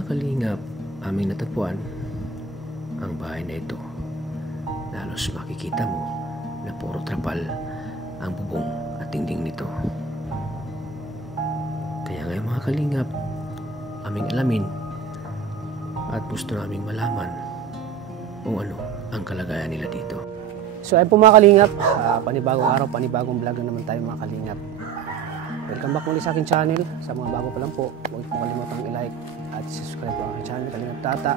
Mga kalingap, aming natagpuan ang bahay na ito. Halos makikita mo na puro trapal ang bubong at dingding nito. Kaya ngayon mga kalingap, aming alamin at gusto naming malaman kung ano ang kalagayan nila dito. So ayun po mga kalingap, panibagong araw, panibagong vlog na naman tayo mga kalingap. Welcome back muli sa aking channel. Sa mga bago pa lang po, huwag po kalimutang i-like at subscribe po ang aking channel, Kalingap Tata.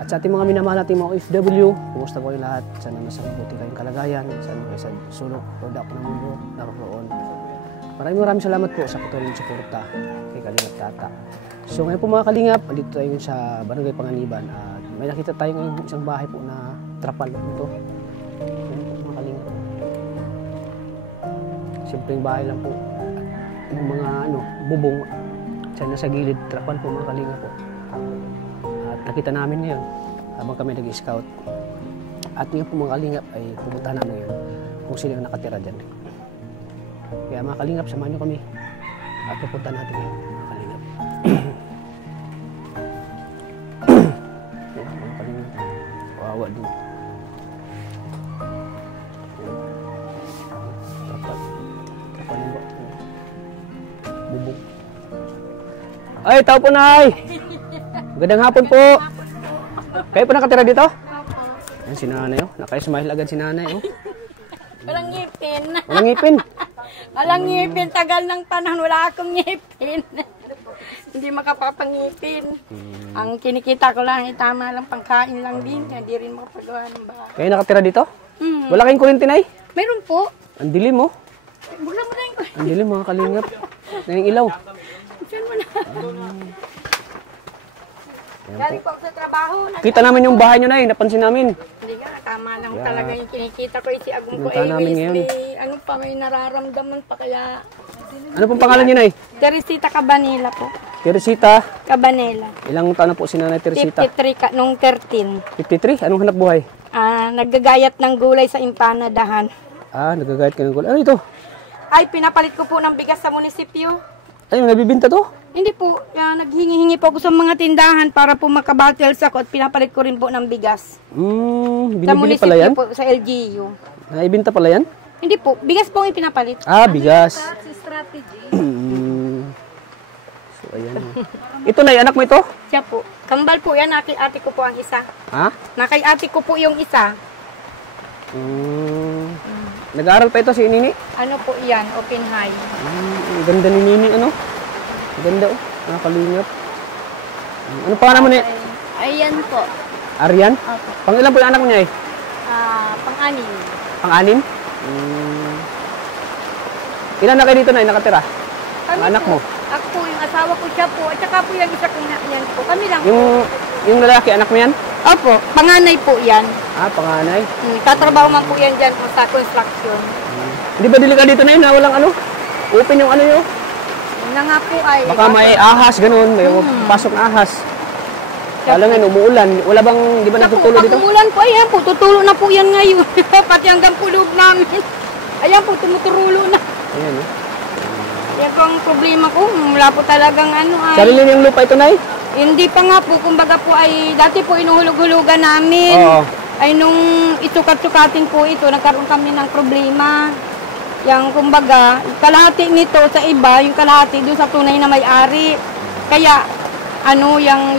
At sa ating mga minamahal nating mga OFW, kumusta po kayo lahat? Sana nasa mabuti kayong kalagayan, sana kayo sa sulok o dako ng mundo naroon. Maraming salamat po sa patuloy ng suporta kay Kalingap Tata. So ngayon po mga kalingap, andito tayo sa Barangay Panganiban at may nakita tayo ngayong isang bahay po na trapal ito. Ngayon po mga kalingap. Simpleng bahay lang po. Yung mga bubong dyan nasa gilid, trapal po mga kalingap po. At nakita namin ngayon habang kami nag-scout. At ngayon po mga kalingap ay pupunta namin ngayon kung sino yung nakatira dyan. Kaya mga kalingap, samahan nyo kami at pupunta natin ngayon mga kalingap. Mga kalingap, wawa din. Trapal yung bubong. Ay, tao po, Nay! Magandang hapon po. Kayo po nakatira dito? Ayan si nanay, oh. Naka-smile agad si nanay, oh. Walang ngipin. Walang ngipin? Walang ngipin. Tagal ng panahon, wala akong ngipin. Hindi makapapangipin. Ang kinikita ko lang, tama lang, pangkain lang din. Hindi rin makapagawa ng bahay. Kayo nakatira dito? Wala kayong kuryente, Nay? Meron po. Ang dilim, oh. Buksan mo na yung Ang dilim, mga kalingap. Ngayong ilaw. buksan mo na. Galing po ako sa trabaho. Kita namin yung bahay nyo, Nay. Napansin namin. Hindi nga, tama lang talaga yung kinikita ko. Si Agong ko Punta namin ngayon. ano pa, may nararamdaman pa kaya. Ano pong pangalan nyo, Nay? Teresita Cabanela po. Teresita. Cabanela. Ilang taon na po si Nanay Teresita? 53 nung 13. 53? Anong hanap buhay? Naggagayat ng gulay sa empanadahan. Nagagayat ka ng gulay. Ano ito? Ay, pinapalit ko po ng bigas sa munisipyo. Ay, nabibinta to? Hindi po, naghingi-hingi po ako sa mga tindahan para po makabattles ako at pinapalit ko rin po ng bigas. Sa Binibili pala yan? munisipyo po, sa LGU. Naibinta pala yan? Hindi po, bigas po ang ipinapalit. Bigas. Strategy. So, ayan. Ito, Nay, anak mo ito? Siya po. Kambal po yan, ate ko po ang isa. Ha? Nakay ate ko po yung isa. Nag-aaral pa ito si Nini? Ano po yan, open high. Ang ganda ni Nini, ano? Ang ganda, oh. Nakakalingap. Ano pangalan mo, Ni? Ayan po. Arian? Opo. Pangilan po yung anak mo niya, eh? Pang-anim. Pang-anim? Ilan na kayo dito, Nay, nakatira? Kami Ang anak po, mo? Ako po, yung asawa ko siya po, at saka po yung isa kong yan po. Kami lang po. Yung lalaki, anak mo yan? Opo, panganay po yan. Panganay. Tatrabaho man po yan dyan po sa construction. Hindi ba delikado dito na yun na walang ano? Open yung ano yun? Yun na nga po ay... Baka may ahas, ganun. May pasok na ahas. Kala ngayon, umuulan. Wala bang, di ba natutulo dito? Pag umulan po, ayan po, tutulo na po yan ngayon. Pati hanggang pulog namin. Ayan po, tumuturulo na. Ayan, eh. Yan po ang problema ko. Wala po talagang ano ay... Sarili niyang lupa ito, Nay? Hindi pa nga po, kumbaga po ay... Dati po inuhulog-hulugan namin. Oo. Ay nung isukat-sukatin po ito, nagkaroon kami ng problema. Yang kumbaga, kalahati nito sa iba, yung kalahati doon sa tunay na may-ari. Kaya,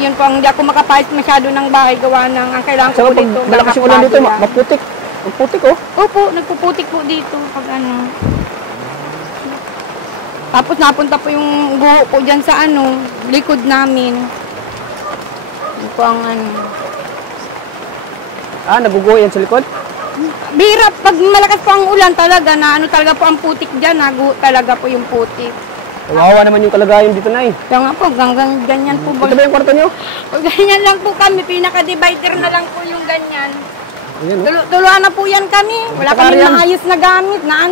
yun po, hindi ako makapahit masyado ng bahay gawa ng ang kailangan ko Saka dito. pag malakas yung ulan dito, maputik. Maputik, oh. Opo, nagpuputik po dito pag ano. Tapos napunta po yung guho po dyan sa likod namin. Yun po ang Naguguho yan sa likod? Bihira, pag malakas po ang ulan talaga, talaga po ang putik dyan, naguho talaga po yung putik. Kawawa naman yung kalagayan dito, Nay. Kaya nga po, ganyan po. Ito ba yung kwarto niyo? O ganyan lang po kami, pinaka-divider na lang po yung ganyan. Ayan, oh. Tuluan na po yan kami. Wala kami maayos na gamit na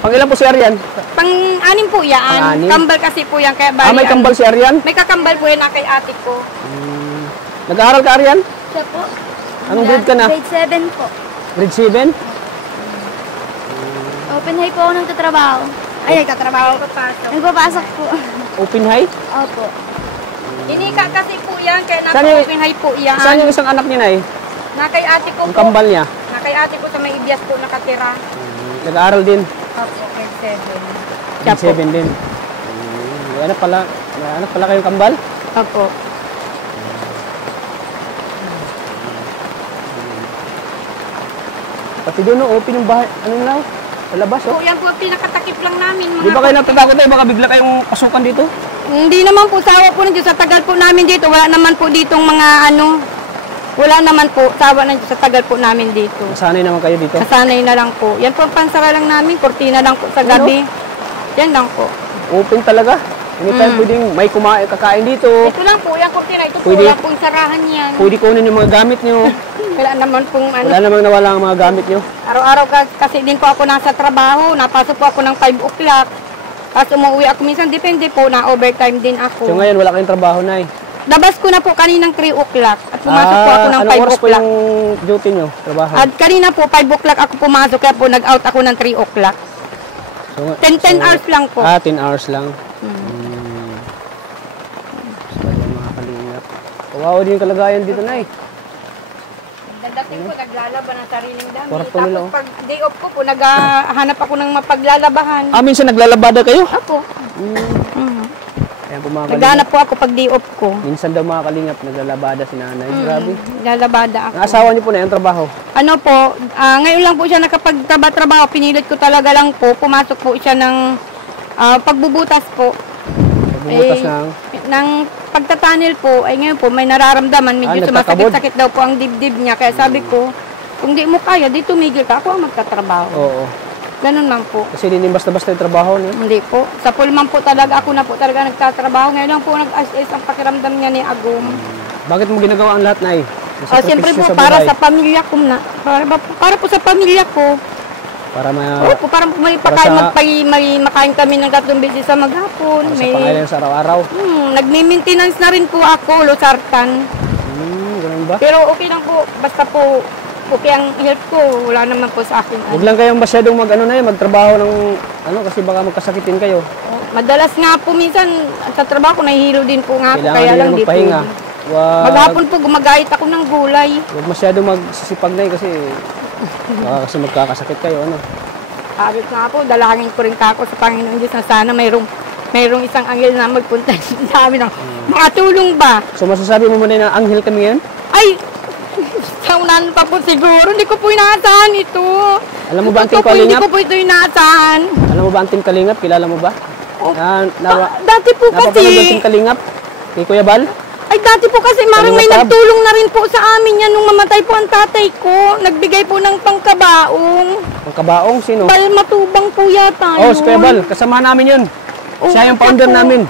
Pangilan po si Arian? Pang-anim po yan. Pang-anim? Kambal kasi po yan. Kaya bali, may kambal si Arian? May kakambal po yan na kay ate ko. Nag-aaral ka, Arian? Siya po. Anong grade ka na? Grade 7 po. Grade 7? Open high po ako nagtatrabaho. Ay, katrabaho ko pa. Nagpapasok po. Open high? Opo. Inika kasi po yan, kaya Saan yung- naka-open high po yan. Saan yung isang anak niya, Nay? Nakay ate ko Yung po. kambal niya? Nakay ate ko sa may Ibias po nakatira. Nag-aaral din. Opo, grade 7. Grade 7 din. May anak pala kayong kambal? Opo. Pati doon, open yung bahay. Ano na? Sa labas, So, yan po ang pinakatakip lang namin. Mga Di ba kayo natatakot tayo? Baka bigla kayong pasukan dito? Hindi naman po, sawa po nito. Sa tagal po namin dito, wala naman po ditong mga wala naman po, sawa na sa tagal po namin dito. Sanay naman kayo dito. Kasanay na lang po. Yan po ang pansara lang namin, kortina lang po sa gabi. Yan lang po. Open talaga. Anytime pwedeng may kakain dito. Ito lang po, yung kortina. Ito po, Pwede. wala pong sarahan yan. Pwede kunin yung mga gamit nyo. Wala naman pong Wala namang nawala ang mga gamit nyo. Araw-araw kasi din po ako nasa trabaho. Napasok po ako ng 5 o'clock. Tapos umuwi ako minsan. Depende po na overtime din So ako. ngayon, wala kayong trabaho, Nay. Labas ko na po kaninang 3 o'clock. At pumasok po ako ng 5 anong oras po o'clock. yung duty nyo? Trabaho? At kanina po 5 o'clock ako pumasok. Kaya po nag-out ako ng 3 o'clock. So, 10 hours lang po. 10 hours lang. So, mga kalingap. Kawawa din yung kalagayan dito, Nay. Dadating po, naglalaban ng sariling dami. Kwarto Tapos nila, oh. pag day off ko po, naghahanap ako ng mapaglalabahan. Minsan naglalabada kayo? Ako. Kaya po mga kalingap. Naghahanap po ako pag day off ko. Minsan daw mga kalingap, naglalabada si nanay. Grabe. Lalabada ako. Ang asawa niyo po na yung trabaho. Ano po, ngayon lang po siya nakapagtrabaho, pinilit ko talaga lang po, pumasok po siya ng pagbubutas po. Pagbubutas ng pagtatanil po, ay ngayon po may nararamdaman, medyo nagkakabod? sumasakit-sakit daw po ang dibdib niya, kaya sabi ko, kung di mo kaya, di tumigil ka, ako ang magtatrabaho. Oo. Ganun man po. Kasi hindi basta-basta yung trabaho niyo. Hindi po. Sa Pullman po talaga, ako na po talaga nagtatrabaho. Ngayon lang po nag-assess ang pakiramdam niya ni Agum. Bakit mo ginagawa ang lahat, Nay? Siyempre po, Sakripisyo para buhay. sa pamilya ko na. Para po sa pamilya ko. Para Opo, para may para pakain, sa- may makain kami ng 3 beses sa maghapon. Para sa pangailan sa araw-araw. Nagme-maintenance na rin po ako, losartan. Ganun ba? Pero okay lang po, basta po, okay ang health ko, wala naman po sa akin. Huwag lang kayong masyadong magtrabaho ng kasi baka magkasakitin kayo. Madalas nga po minsan, sa trabaho ko, nahihilo din po nga ako, Kailangan kaya din lang na dito. magpahinga. Maghapon po, gumagayit ako ng gulay. Huwag masyadong magsisipag, Nay, kasi baka kasi magkakasakit kayo. Sabi ko nga po, dalangin ko rin kako sa Panginoon Diyos na sana mayroong isang anghel na magpunta sa amin na makatulong ba? So masasabi mo muna na anghel kami ngayon? Ay, sa unahan pa po siguro, hindi ko po inaasahan ito. Alam mo ba ang Team Hindi Kalingap? ko po ito inaasahan. Alam mo ba ang Team Kalingap? Kilala mo ba? Oh, Napapanood dati po ang kasi, Team Kalingap? Kay Kuya Bal? ay dati po kasi marang may Kalingap. nagtulong na rin po sa amin yan nung mamatay po ang tatay ko. Nagbigay po ng pangkabaong. Ang kabaong? Sino? Bal matubang po yata Oh, yun. si Kuya Bal. Kasama namin yun. Oh, Siya yung founder ako. namin.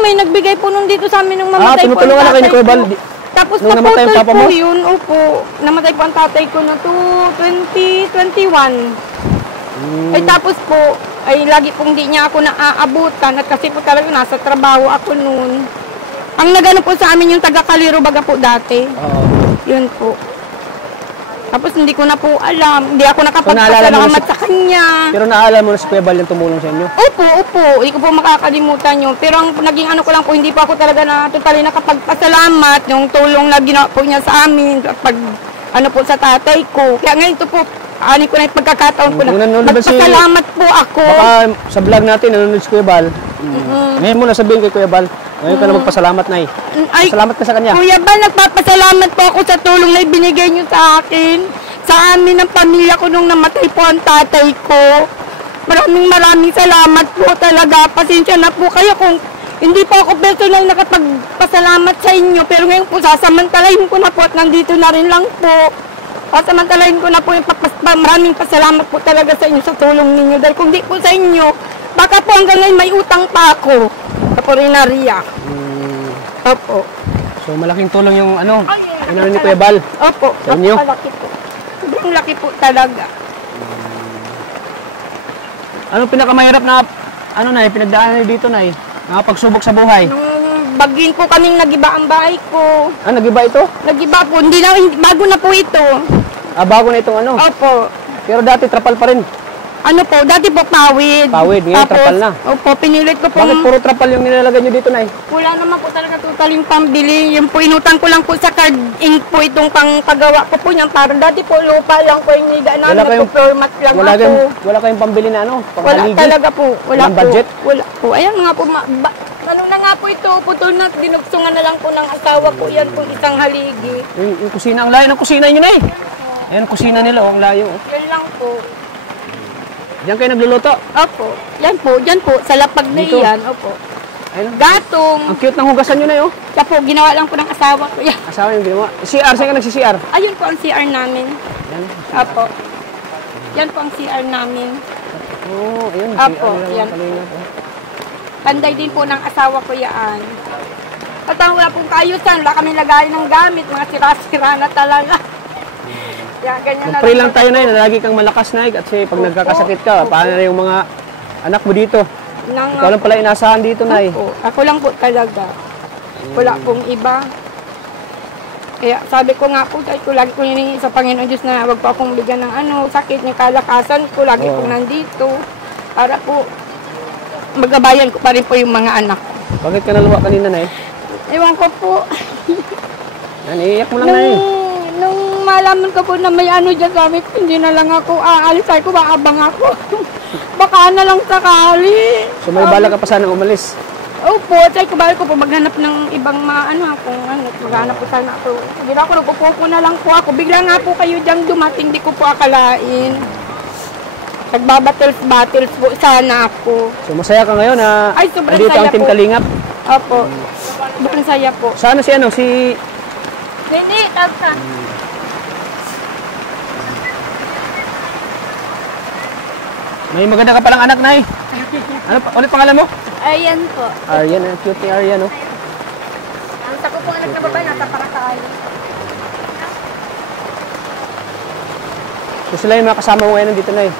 May nagbigay po nung dito sa amin nung mamatay po ang tinutulungan na kayo ni tatay Kuya Bal. ko. Tapos Nung namatay ang naputol papa po mo? yun, opo. Namatay po ang tatay ko na to 2021. Ay tapos po, ay lagi pong di niya ako naaabutan at kasi po talaga nasa trabaho ako noon. Ang nagano po sa amin yung taga-Kaliro baga po dati. Oo. Yun po. Tapos hindi ko na po alam, hindi ako naalala mo na nakapagpasalamat sa kanya. Pero naalala mo na si Kuya Bal yung tumulong sa inyo? Opo. Hindi ko po makakalimutan yun. Pero ang naging ano ko lang po, hindi po ako talaga na totally nakapagpasalamat yung tulong na ginawa po niya sa amin pag ano po sa tatay ko. Kaya ngayon ito po, ko na yung pagkakataon ko na Kung nanonood ba si- magpasalamat po ako. Baka sa vlog natin, nanonood si Kuya Bal. Ngayon mo na sabihin kay Kuya Bal. Ngayon ka na magpasalamat, Nay. Ay, Salamat ka sa kanya. Kuya Bal, nagpapasalamat po ako sa tulong na ibinigay niyo sa akin. Sa amin ng pamilya ko nung namatay po ang tatay ko. Maraming salamat po talaga. Pasensya na po kayo kung hindi po ako personal nakapagpasalamat sa inyo. Pero ngayon po, sasamantalahin ko na po at nandito na rin lang po. Sasamantalahin ko na po yung maraming pasalamat po talaga sa inyo sa tulong ninyo. Dahil kung di po sa inyo, baka po hanggang ngayon may utang pa ako sa Purinarya. Opo. So malaking tulong yung ano ni talaga. Kuya Bal. Opo, Sa inyo? napakalaki po. Sobrang laki po talaga. Anong pinakamahirap na pinagdaanan niyo dito, Nay? Pagsubok sa buhay. Nung bagin po kaming nagiba ang bahay ko. Nag-iba ito? Nagiba po, bago na po ito. Bago na itong ano. Opo. Pero dati trapal pa rin. Ano po, dati po pawid. Pawid, ngayon trapal na. Opo, pinilit ko po. Bakit puro trapal yung nilalagay nyo dito, Nay? Wala naman po talaga totaling pambili. Yung po, inutang ko lang po sa card ink po itong pangpagawa ko po niyan. Parang dati po, lupa lang po yung niga namin. Nagpo-floor mat lang ako. Wala kayong pambili na ano? Wala talaga po. Wala Walang po. budget? Wala po. Ayan nga po. Ano na nga po ito, putol na, dinugsungan na lang po ng asawa ko. Yan po, isang haligi. Yung kusina, ang layo ng kusina nyo, Nay. Ayan, ang kusina nila, ang layo. Yan lang po. Diyan kayo nagluluto? Opo. Yan po, dyan po. Sa lapag na Dito? yan. Opo. Ayun. Gatong. Ang cute ng hugasan nyo, Nay, oh. Siya po, ginawa lang po ng asawa ko. Yan. Asawa yung ginawa. CR, saan ka nagsi-CR? Ayun po ang CR namin. Yan. Opo. Yan po ang CR namin. Oh, ayun. Apo, CR nila, yan. mga kalingap, oh. Panday din po ng asawa ko yan. At ang wala pong kaayusan, wala kami lagayan ng gamit, mga sira-sira na talaga. Kaya ganyan na Mag-pray lang tayo, Nay, na lagi kang malakas, Nay. Kasi pag nagkakasakit ka, paano na yung mga anak mo dito? Nang, Ikaw lang pala inasahan dito, Nay. Opo, ako lang po talaga. Wala pong iba. Kaya sabi ko nga po, kahit ko lagi ko hiningi sa Panginoon Diyos na wag pa akong bigyan ng sakit, ng kalakasan ko, lagi Oo. kong nandito. Para po, magabayan ko pa rin po yung mga anak ko. Bakit ka naluwa kanina, Nay? Ewan ko po. Yan, iiyak mo lang, Nay. Nung malaman ko po na may dyan sa amin, hindi na lang ako aalis. Sabi ko, maabang ako. Baka na lang sakali. So may bala ka pa sana umalis. Opo, sabi ko, bakit ko po maghanap ng ibang maghanap po sana ako. Sabi na ako, nagpupuko na lang po ako. Bigla nga po kayo dyan dumating, di ko po akalain. Nagbabattles po sana ako. So masaya ka ngayon na Ay, sobrang nandito ang saya Team po. Kalingap. Opo, sobrang saya po. Sana si Nini, tawag ka. may maganda ka palang anak, Nay. Ano ulit pangalan mo? Ayan po. Aryan, ang cute ni Aryan, oh. Ang sa ko po anak na babae, nasa Paracay. So sila yung mga kasama mo ngayon dito, Nay.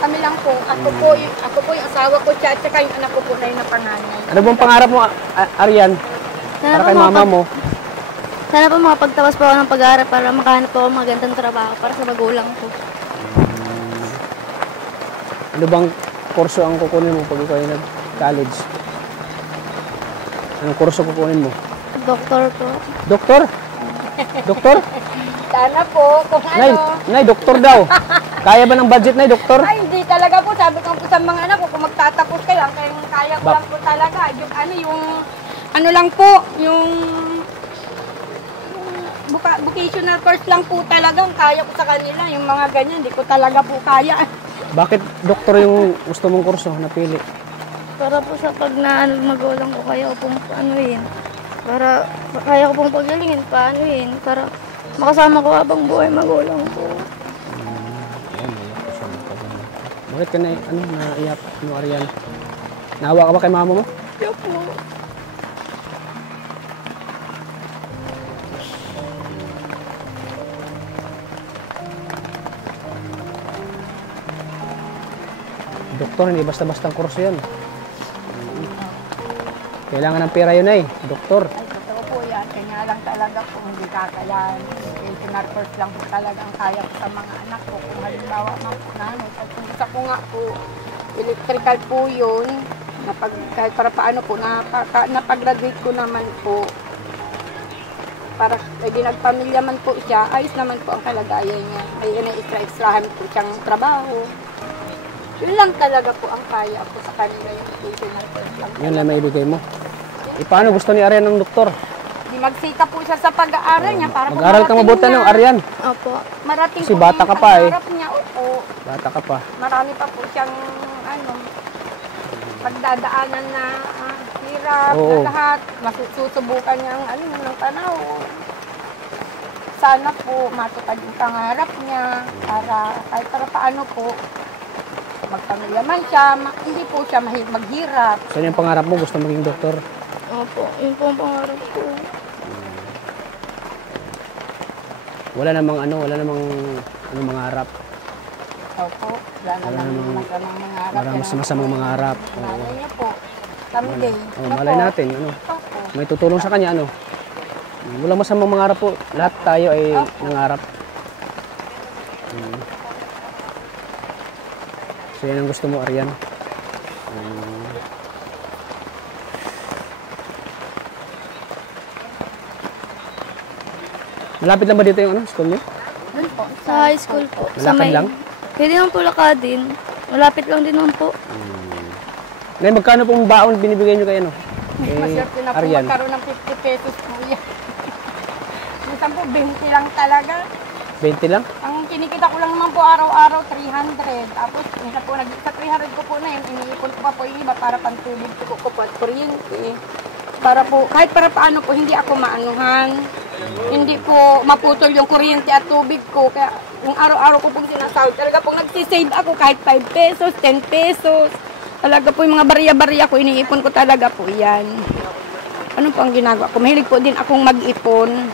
Kami lang po. Ako po yung asawa ko, at saka yung anak ko po na yung napanganay. Ano bang pangarap mo, Aryan? Para kay mama mo? Sana po makapagtawas po ako ng pag-aaral para makahanap po ako ng magandang trabaho para sa magulang ko. Ano bang kurso ang kukunin mo pag ikaw ay nag-college? Anong kurso kukunin mo? Doktor po. Doktor? Doktor? Sana po, kung Nay, Nay, doktor daw. Kaya ba ng budget, Nay, doktor? Ay, hindi talaga po. Sabi ko po sa mga anak ko, kung magtatapos kayo, ang kaya ko lang po talaga. Yung lang po, yung vocational course lang po talaga ang kaya ko sa kanila. Yung mga ganyan, hindi ko talaga po kaya. Bakit doktor yung gusto mong kurso napili? Para po sa pag magulang ko kaya ko pong paanuhin. Para kaya ko pong pagalingin, paanuhin. Para makasama ko habang buhay magulang ko. Bakit ka na, naiyak, Aryan? Naawa ka ba kay mama mo? Yo po. Doktor, hindi basta-bastang kurso yan. Kailangan ng pera yun, Nay. Doktor. Ay, totoo po yan. Kanya lang talaga po, hindi kakayan. Vocational course lang po talaga ang kaya ko sa mga anak ko. Kung halimbawa man po namin. At kung isa ko nga po, electrical po yun. Kahit para paano po, napag-graduate ko naman po. Para nagpamilya man po siya, ayos naman po ang kalagayan niya. May extra-extrahan po siyang trabaho. Yun lang talaga po ang kaya ko sa kanila yung vocational course lang. Yun lang maibigay mo. Paano gusto ni Aryan ng doktor? Di magsika po siya sa pag-aaral niya para Mag-aral ka mabuti, no, Aryan? Opo. Marating Kasi po bata yung ka pa, pangarap niya. Opo. Bata ka pa. Marami pa po siyang pagdadaanan na hirap Oo. na lahat. Masusubukan niyang ng panahon. Sana po matupad yung pangarap niya para kahit para paano po magpamilya man siya, hindi po siya maghirap. Saan yung pangarap mo? Gusto maging doktor? Opo. Yun po ang pangarap ko. Wala namang mangarap. Opo. Wala namang mangarap. Wala mas masamang mangarap. Malay niya po. Kami din. Malay natin, Opo. may tutulong sa kanya, Wala masamang mangarap po. Lahat tayo ay nangarap. So yan ang gusto mo, Arian. Malapit lang ba dito yung school niyo? Doon po, sa high school po. Sa Lakad lang? Pwede naman po lakadin. Malapit lang din naman po. Nay, magkano pong baon binibigay niyo kay Maswerte na po Arian? magkaroon ng 50 pesos po yan. Minsan po, 20 lang talaga. 20 lang? Ang kinikita ko lang naman po araw-araw, 300. Tapos, minsan po, sa 300 ko po na yun, iniipon ko pa po yung iba para pantubig ko po at kuryente. Para po, kahit para paano po, hindi ako maanuhan. Hindi po maputol yung kuryente at tubig ko. Kaya, yung araw-araw ko pong sinasahod, talaga pong nagsisave ako kahit 5 pesos, 10 pesos. Talaga po yung mga barya-barya ko, iniipon ko talaga po yan. Ano po ang ginagawa ko? Mahilig po din akong mag-ipon.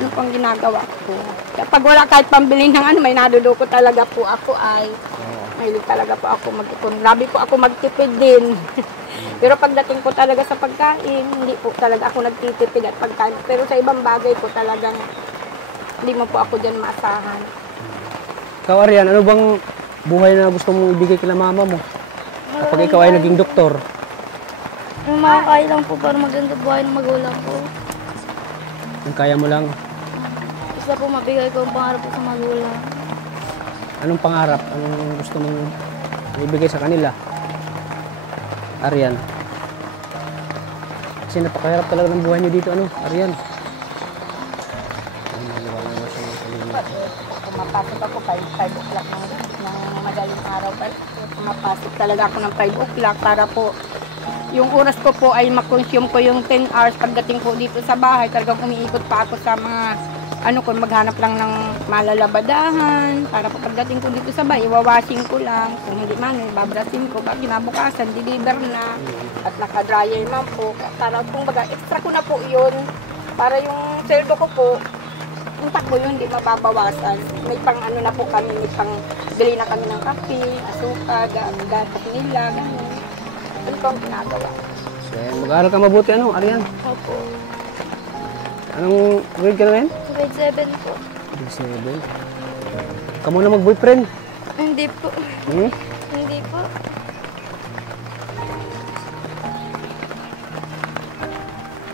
Ano po ang ginagawa ko? Kaya pag wala kahit pambili ng may naduduko talaga po ako ay mahilig talaga po ako mag-ipon. Grabe po ako magtipid din. Pero pagdating po talaga sa pagkain, hindi po talaga ako nagtitipid at pagkain. Pero sa ibang bagay po talagang hindi mo po ako dyan maasahan. Ikaw, Arian, ano bang buhay na gusto mong ibigay kila mama mo? Kapag ikaw ay naging doktor. Yung makakaya lang po para maganda buhay ng magulang ko. Yung kaya mo lang. Isa po mabigay ko ang pangarap ko sa magulang. Anong pangarap? Anong gusto mong ibigay sa kanila? Arian. Kasi napakahirap talaga ng buhay niyo dito, Arian. Pumapasok ako 5 o'clock ng madaling araw. Pumapasok talaga ako ng 5 o'clock para po yung oras ko po ay makonsume ko yung 10 hours pagdating po dito sa bahay. Talagang umiikot pa ako sa mga kung maghanap lang ng malalabadahan para po pagdating ko dito sa bahay, iwawashing ko lang. Kung hindi man, babrasin ko. Pag kinabukasan, deliver na. At nakadryer man po. Para kung baga, extra ko na po yun. Para yung sweldo ko po, yung takbo yun, hindi mababawasan. May pang na po kami, may pang bili na kami ng kape, asuka, gatas nila, gano'n. Ano po ang ginagawa? So, mag-aaral ka mabuti, Arian? Opo. Anong grade ka na ngayon? Grade 7 po. Grade 7. Ka muna mag-boyfriend? Hindi po. Hmm? Hindi po.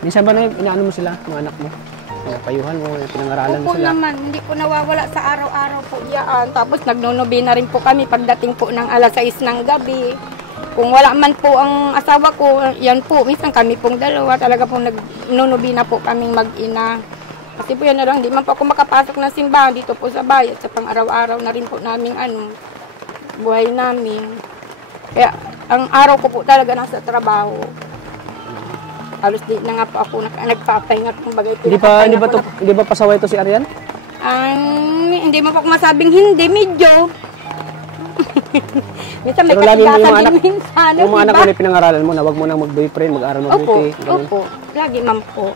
Minsan ba na inaano mo sila, mga anak mo? Pinapayuhan mo, pinangaralan mo Opo sila? naman, hindi ko nawawala sa araw-araw po yan. Tapos nagnonobi na rin po kami pagdating po ng alas 6 ng gabi. Kung wala man po ang asawa ko, yan po, minsan kami pong dalawa, talaga pong nagnonobi na po kaming mag-ina. Kasi po yan na lang, hindi man po ako makapasok ng simbahan dito po sa bayan. Sa pang-araw-araw na rin po naming buhay namin. Kaya ang araw ko po talaga nasa trabaho. Halos di na nga po ako nagpapahinga kung bagay. Hindi ba pasaway to si Arian? Hindi mo po ako masabing hindi, medyo. Minsan may Pero lagi mo katigasan din minsan. Yung mga anak mo na pinangaralan mo na wag mo nang mag-boyfriend, mag-aral mabuti. Opo, lagi man po.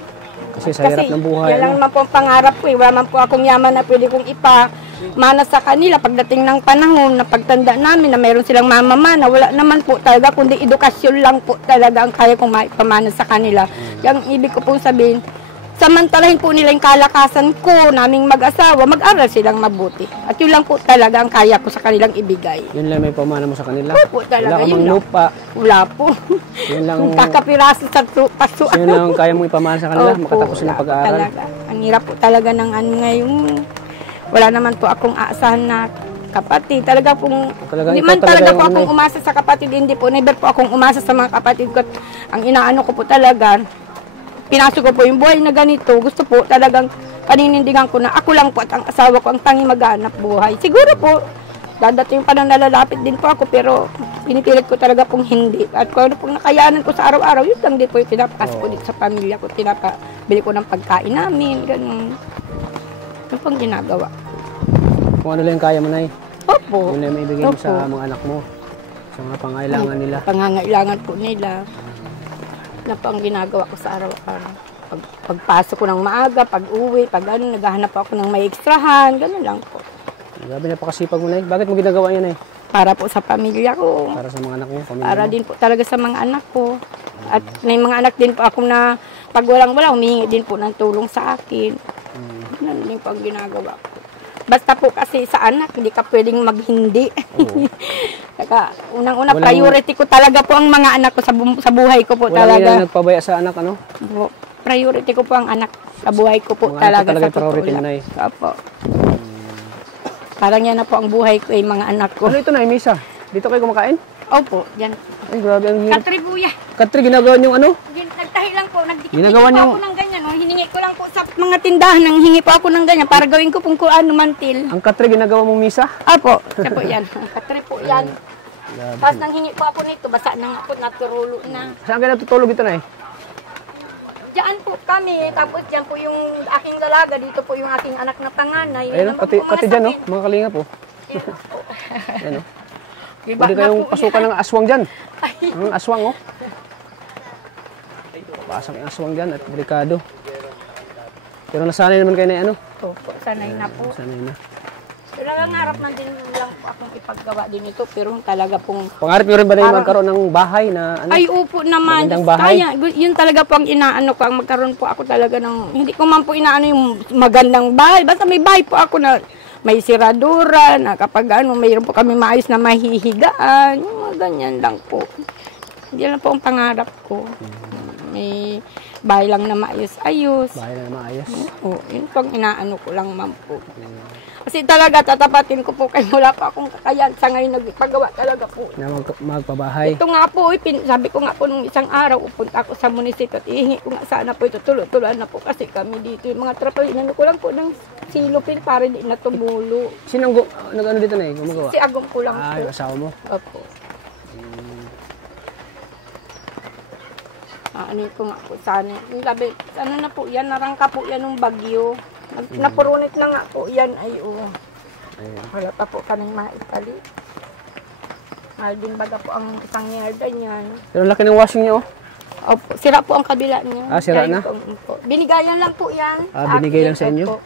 Kasi sa hirap ng buhay. Yan lang naman po ang pangarap ko. Wala man po akong yaman na pwede kong ipamana sa kanila pagdating ng panahon na pagtanda namin na mayroon silang mamamana. Wala naman po talaga, kundi edukasyon lang po talaga ang kaya kong maipamana sa kanila. Yung ibig ko pong sabihin, samantalahin po nila yung kalakasan ko, naming mag-asawa, mag-aral silang mabuti. At yun lang po talaga ang kaya ko sa kanilang ibigay. Yun lang may pamana mo sa kanila? Opo, talaga. Wala ka mang lupa? Wala po. Yun lang, Kung kakapiraso sa paso. yun lang ang kaya mong ipamana sa kanila, Opo, makatapos ng pag-aaral? Talaga. Ang hirap po talaga ng ngayon. Wala naman po akong aasahan na kapatid. Talaga pong, hindi man talaga po akong umasa sa kapatid. Hindi po, never po akong umasa sa mga kapatid ko. Ang inaano ko po talaga, pinasok ko po yung buhay na ganito. Gusto po talagang paninindigan ko na ako lang po at ang asawa ko ang tanging mag-aanap buhay. Siguro po, dadating pa nang nalalapit din po ako pero pinipilit ko talaga pong hindi. At kung ano pong nakayanan ko sa araw-araw, yun lang din po yung pinapakas ko dito sa pamilya ko. Pinapabili ko ng pagkain namin, ganun. Ano pong ginagawa? Kung ano lang yung kaya mo, Nay. Opo. Yun lang may ibigay mo sa mga anak mo. Sa mga pangailangan nila. Pangangailangan po nila. Na po ang ginagawa ko sa araw-araw. Pagpasok ko ng maaga, pag-uwi, naghahanap ako ng may ekstrahan, gano'n lang po. Grabe, napakasipag mo, Nay. Bakit mo ginagawa yan, Nay? Para po sa pamilya ko. Para sa mga anak mo, pamilya Para mo? din po talaga sa mga anak ko. At may mga anak din po ako na pag walang-wala, humihingi din po ng tulong sa akin. Ganun din po ang ginagawa ko. Basta po kasi sa anak, hindi ka pwedeng maghindi. Oo. Saka, unang-una, Walang- priority ko talaga po ang mga anak ko sa buhay ko po Wala talaga. yan nagpabaya sa anak, ano? Po, priority ko po ang anak sa buhay ko po Mga anak talaga. ko talaga Sa totoo priority mo lang. na eh. Opo. Parang yan na po ang buhay ko, yung mga anak ko. Ano ito na, Misa? Dito kayo kumakain? Opo, yan. Ay, grabe ang hirap. Katribuya. Katri, ginagawa niyong ano? Yun, nagtahi lang po, nagdikit Ginagawa po niyo- ako ng ganyan. Oh. Hiningi ko lang po sa mga tindahan, nang hingi po ako ng ganyan para gawin ko kung ano mantil. Ang katri, ginagawa mong Misa? Opo, siya po yan. Katri po yan. Grabe. Tapos nang hingi po ako nito, basa na nga po, naturulo na. Saan kayo natutulog ito na eh? Diyan po kami, tapos diyan po yung aking dalaga, dito po yung aking anak na panganay. Ayun, Yan naman pati, po, mga pati dyan, no? sakit. Mga kalinga po. Yan po. Ayan, no? Iba Pwede na kayong po pasukan yan. ng aswang dyan. Ay, Ang aswang, oh. Pasak yung aswang dyan at delikado. Pero nasanay naman kayo na ano? opo, sanay na po. Nasanay na. Pero nangarap man din lang po akong ipaggawa din ito, pero talaga pong Pangarap nyo rin ba na yung Parang- magkaroon ng bahay na ano? ay, upo naman. Magandang bahay. Kaya, yun talaga po ang inaano ko. Ang magkaroon po ako talaga ng, hindi ko man po inaano yung magandang bahay. Basta may bahay po ako na may siradura, na kapag ano, mayroon po kami maayos na mahihigaan. Yung mga ganyan lang po. Hindi lang po ang pangarap ko. May bahay lang na maayos-ayos. Bahay na maayos. Oo, yun po ang inaano ko lang man po. Kasi talaga tatapatin ko po kay wala pa akong kakayan sa ngayon nagpagawa talaga po. Na magpabahay. Ito nga po, sabi ko nga po nung isang araw, upunta ako sa munisipyo at ihingi ko nga sana po ito, tulo-tuloan na po kasi kami dito. Yung mga trapo, inano ko lang po ng silupin para di na tumulo. Sinong nag-ano dito na eh? Gumagawa? Si Agong ko lang Ah, po. yung asawa mo? Opo. Ano ko nga po sana. Yung sabi, ano na po yan, narangka po yan ng bagyo. Napurunit na nga po yan, ay oh. Ayun. Wala pa po kaming maitali. Mahal din baga po ang isang yarda niyan. Pero laki ng washing niyo, oh. Opo, sira po ang kabila niya. Ah, sira Kaya na? po. Binigayan lang po yan. Ah, sa binigay akin, lang sa inyo? opo.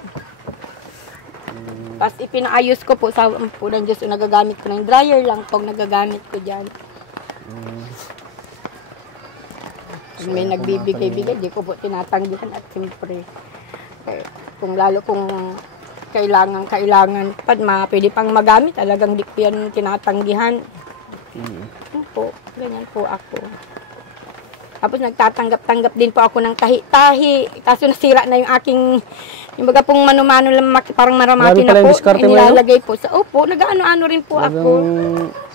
Tapos ipinaayos ko po sa po ng Diyos. Nagagamit ko ng dryer lang po. Nagagamit ko dyan. Kung may nagbibigay-bigay, di ko po tinatanggihan at siyempre. Kung lalo kung kailangan pwede pang magamit, talagang di ko yan tinatanggihan. Ano po, ganyan po ako. Tapos nagtatanggap-tanggap din po ako ng tahi-tahi. Kaso nasira na yung aking, yung baga pong mano-mano lang, parang maramati Grabe na pala yung po. diskarte mo, Nilalagay po sa, opo, nag-ano-ano rin po ako.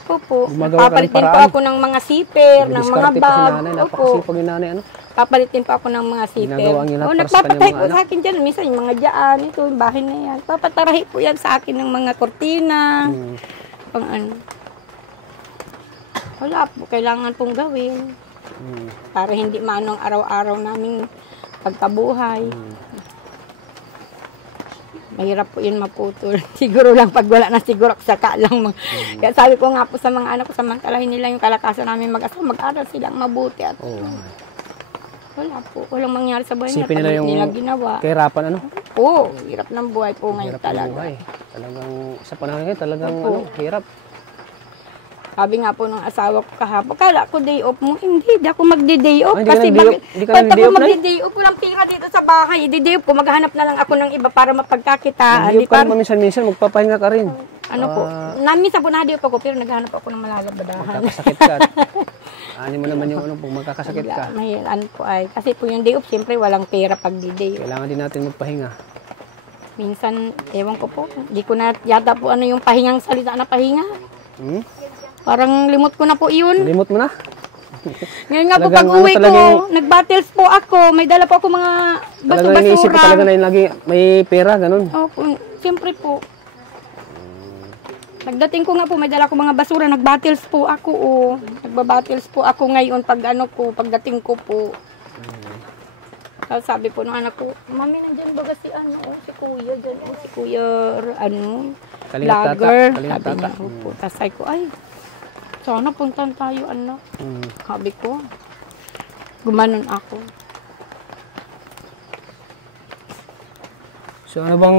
Opo, gumagawa ka ng papalit din po paraan. ako ng mga zipper, ng mga Diskarte pa si bag. nanay. Opo, Napakasipag yung nanay, ano? papalit din po ako ng mga zipper. Ginagawa ang lahat para sa Nagpapatay kanyang po mga sa akin dyan. Minsan yung mga dyan, ito, yung bahay na yan. Papatarahi po yan sa akin ng mga kortina. Pang ano. Wala po, kailangan pong gawin. Para hindi maano ang araw-araw naming pagkabuhay. Mahirap po yun maputol. Siguro lang pag wala na siguro saka lang. Kaya sabi ko nga po sa mga anak ko, samantalahin nila yung kalakasan namin mag-asawa, mag-aral silang mabuti. At wala po, walang mangyari sa buhay Isipin nila yung nila ginawa. kahirapan, ano? Oo, hirap ng buhay po ngayon Hirap ng talaga. buhay. Talagang, sa panahon ngayon, talagang, Opo. ano, hirap. Sabi nga po ng asawa ko kahapon, kala ko day off mo. Hindi ako magdi-day off. Ay, hindi ka Kasi nag-day off? Hindi ka pag nag-day ako off, Nay? magdi-day off, walang pira dito sa bahay. I-day off ko, maghahanap na lang ako ng iba para mapagkakitaan. Hindi Di ka par- naman minsan-minsan, magpapahinga ka rin. Ano po, minsan po na-day off ako, pero naghahanap ako ng malalabadahan. Magkakasakit ka. Ani mo naman yung ano, pag magkakasakit ka. May ano po ay, kasi po yung day off, siyempre walang pera pag di-day off. Kailangan din natin magpahinga. Minsan, ewan ko po, di ko na yata po ano yung pahingang salita na pahinga. Hmm? Parang limot ko na po yun. Limot mo na. Ngayon nga po Talagang pag uwi ano talaga ko, yung- nag-battles po ako. May dala po ako mga Talagang iniisip ko basura. talaga na yung lagi may pera, ganun. Opo, siyempre po. Nagdating ko nga po, may dala ko mga basura. Nag-battles po ako. Oh. Nagbabattles po ako ngayon pag ano ko, pagdating ko po. Tapos sabi po ng anak ko, Mami, nandyan baga si ano, oh, si Kuya dyan, oh, si Kuya, ano, Kalingap tata, vlogger. kalingap Sabi tata. niya, opo. Tapos sabi ko, ay, sana puntan tayo, anak. Sabi ko, gumanon ako. So ano bang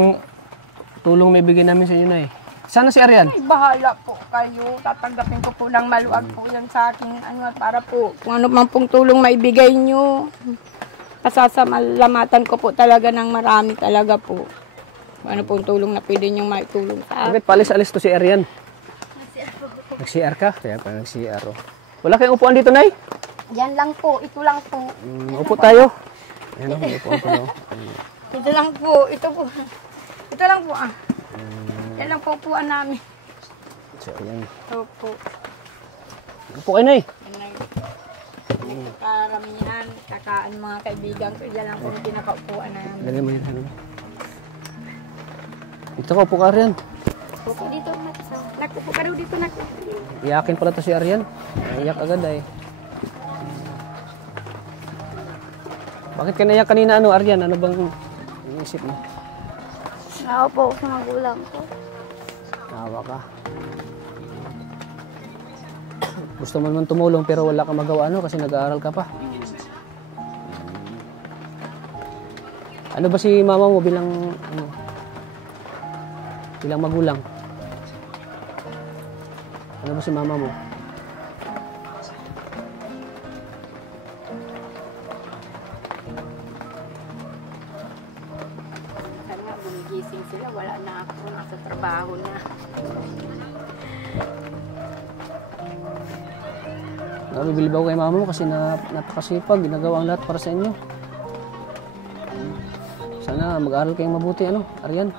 tulong may bigay namin sa inyo na eh? Sana si Arian? Ay, bahala po kayo. Tatanggapin ko po ng maluwag po yan sa aking ano, para po kung ano man pong tulong maibigay nyo. Pasasalamatan ko po talaga ng marami talaga po. Ano pong tulong na pwede niyong maitulong sa akin. Bakit palis-alis to si Arian? Nag-CR ka? Kaya pa nag-CR. Oh. Wala kayong upuan dito, Nay? Yan lang po, ito lang po. Upo tayo. Ayan, may upuan ko. No? Ito lang po, ito po. Ito lang po ah. Yan lang po upuan namin. So, ayan. Ito po. Upo kayo, Nay. Karamihan, kakaan mga kaibigan ko. Yan lang po yung pinakaupuan namin. Lagay mo yun. Ano? Dito ka, upo ka, Arian. Upo dito, nagpupo ka daw dito, Iyakin pala to si Arian. Iyak agad ay. Bakit ka naiyak kanina, Arian? Ano bang iniisip mo? Naawa po ako sa magulang ko. Naawa ka. Gusto mo naman tumulong pero wala kang magawa kasi nag-aaral ka pa. Ano ba si mama mo bilang bilang magulang? Ano ba si mama mo? Sana nga, bumigising sila. Wala na ako. Nasa trabaho na. Nabibilib ako kay mama mo kasi napakasipag. Ginagawa ang lahat para sa inyo. Sana mag-aaral kayong mabuti, Arian.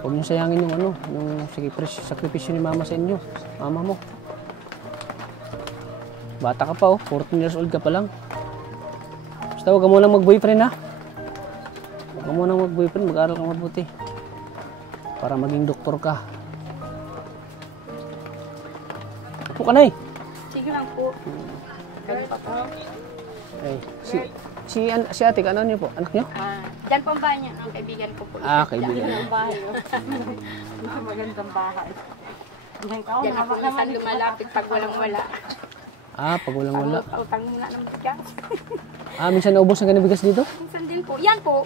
Huwag niyo sayangin yung yung sakripisyo ni mama sa inyo. Mama mo. Bata ka pa, 14 years old ka pa lang. Basta huwag ka munang mag-boyfriend, ha? Huwag ka munang mag-boyfriend, mag-aaral kang mabuti. Para maging doktor ka. Upo ka na eh. Sige lang po. Ganun pa po. Ay, si ate, ano niyo po? Anak niyo? Diyan po ang bahay niya. Ang kaibigan ko po. Kaibigan. Diyan ang bahay. Magandang bahay. Diyan na po minsan lumalapit pag walang wala. Pag walang wala. Utang muna ng bigas. Minsan naubos ang ganang bigas dito? Minsan din po. Yan po.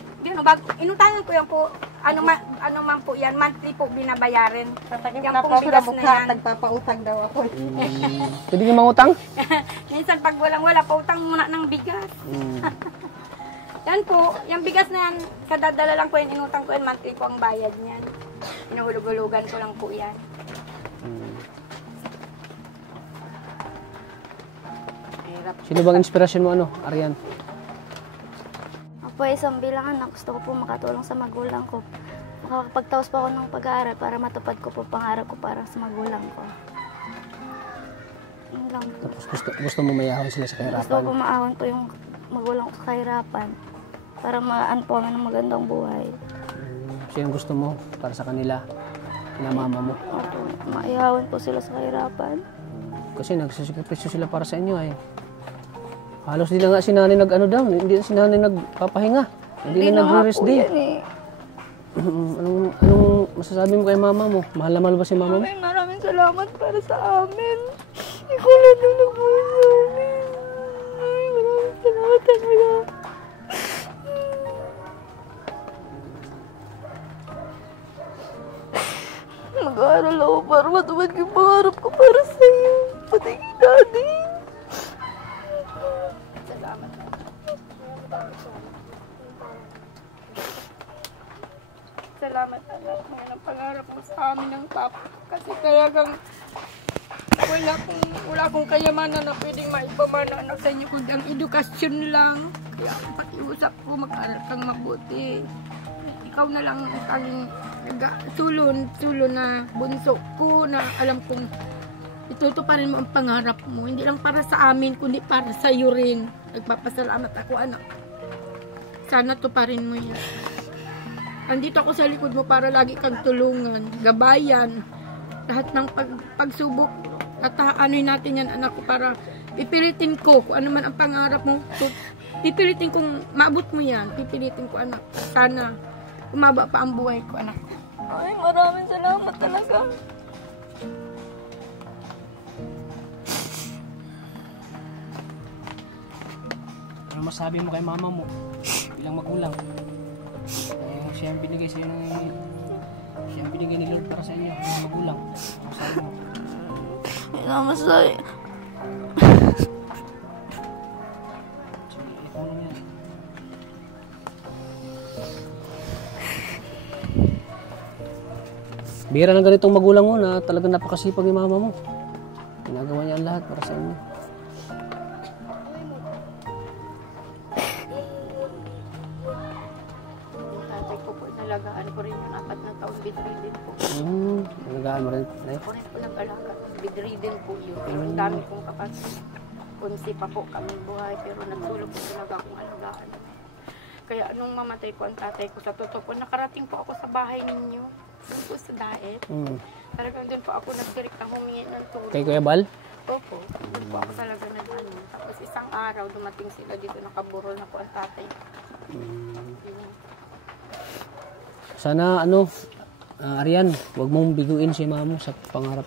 Inutangan ko yan po. Ano man po yan. Monthly po binabayarin. Yan po bigas na yan. Nagpapautang daw ako. Pwede niyo mangutang? Minsan pag walang wala, pautang muna ng bigas. Yan po, yung bigas na yan, kadadala lang po yan, inutang ko yan, monthly po ang bayad niyan. Inuhulog-hulugan ko lang po yan. Hirap. Sino bang inspirasyon mo, Arian? Ako po isang bilang anak. Gusto ko po makatulong sa magulang ko. Makakapagtaos pa ako ng pag-aaral para matupad ko po pangarap ko para sa magulang ko. Yun lang po. Tapos gusto mo mayahon sila sa Gusto ko kahirapan? po maahon po yung magulang ko sa kahirapan para maan po kami ng magandang buhay. Sino gusto mo para sa kanila na mama mo? Maihawan po sila sa kahirapan. Kasi nagsasakripisyo sila para sa inyo ay. Halos di na nga si nanay hindi na si nanay nagpapahinga. Hindi na nag-rest day. Anong masasabi mo kay mama mo? Mahal na mahal ba si mama mo? Maraming salamat para sa amin. Ikaw lang na nagmahal sa amin. Maraming salamat talaga. Mag-aaral ako para matupad yung pangarap ko para sa'yo. Pati kay Daddy. Salamat. Salamat anak. Ngayon ang pangarap mo sa amin ng papa. Kasi talagang wala akong kayamanan na pwedeng maipamana anak sa inyo kundi ang edukasyon lang. Kaya pakiusap ko, mag-aral kang mabuti. Ikaw na lang ang sulo na bunso ko na alam kong itutuparin mo ang pangarap mo. Hindi lang para sa amin, kundi para sa iyo rin. Nagpapasalamat ako, anak. Sana tuparin mo yan. Andito ako sa likod mo para lagi kang tulungan, gabayan, lahat ng pagsubok. At ano'y natin yan, anak ko, para pipilitin ko kung ano man ang pangarap mo. Pipilitin kong maabot mo yan. Pipilitin ko, anak. Sana umaba pa ang buhay ko, anak. Ay, maraming salamat talaga. Ano masabi mo kay mama mo bilang magulang? Siya ang binigay sa'yo siya ang binigay ni Lord para sa inyo, bilang magulang. Masabi mo? Namasay. Sige, ikulong yan. Bira ng ganitong magulang mo na talagang napakasipag ni mama mo. Ginagawa niya ang lahat para sa inyo. Yung tatay ko po, nalagaan ko rin yung 4 na taon, bedridden po. Nalagaan mo rin, Nay? Ako rin po nag-alaga, bedridden po yun. Pero ang dami kong kapatid. Kunsi pa po kami buhay, pero nagsulog po talaga akong alagaan. Kaya nung mamatay po ang tatay ko, sa totoo po, nakarating po ako sa bahay ninyo. Doon po sa daet. Talagang doon po ako nagsirik na humingi ng tulong. Kay Kuya Bal? Opo, doon po ako talaga nag-ano. Tapos isang araw, dumating sila dito, nakaburol na po ang tatay. Yun. Sana Arian, wag mong biguin si mama mo sa pangarap,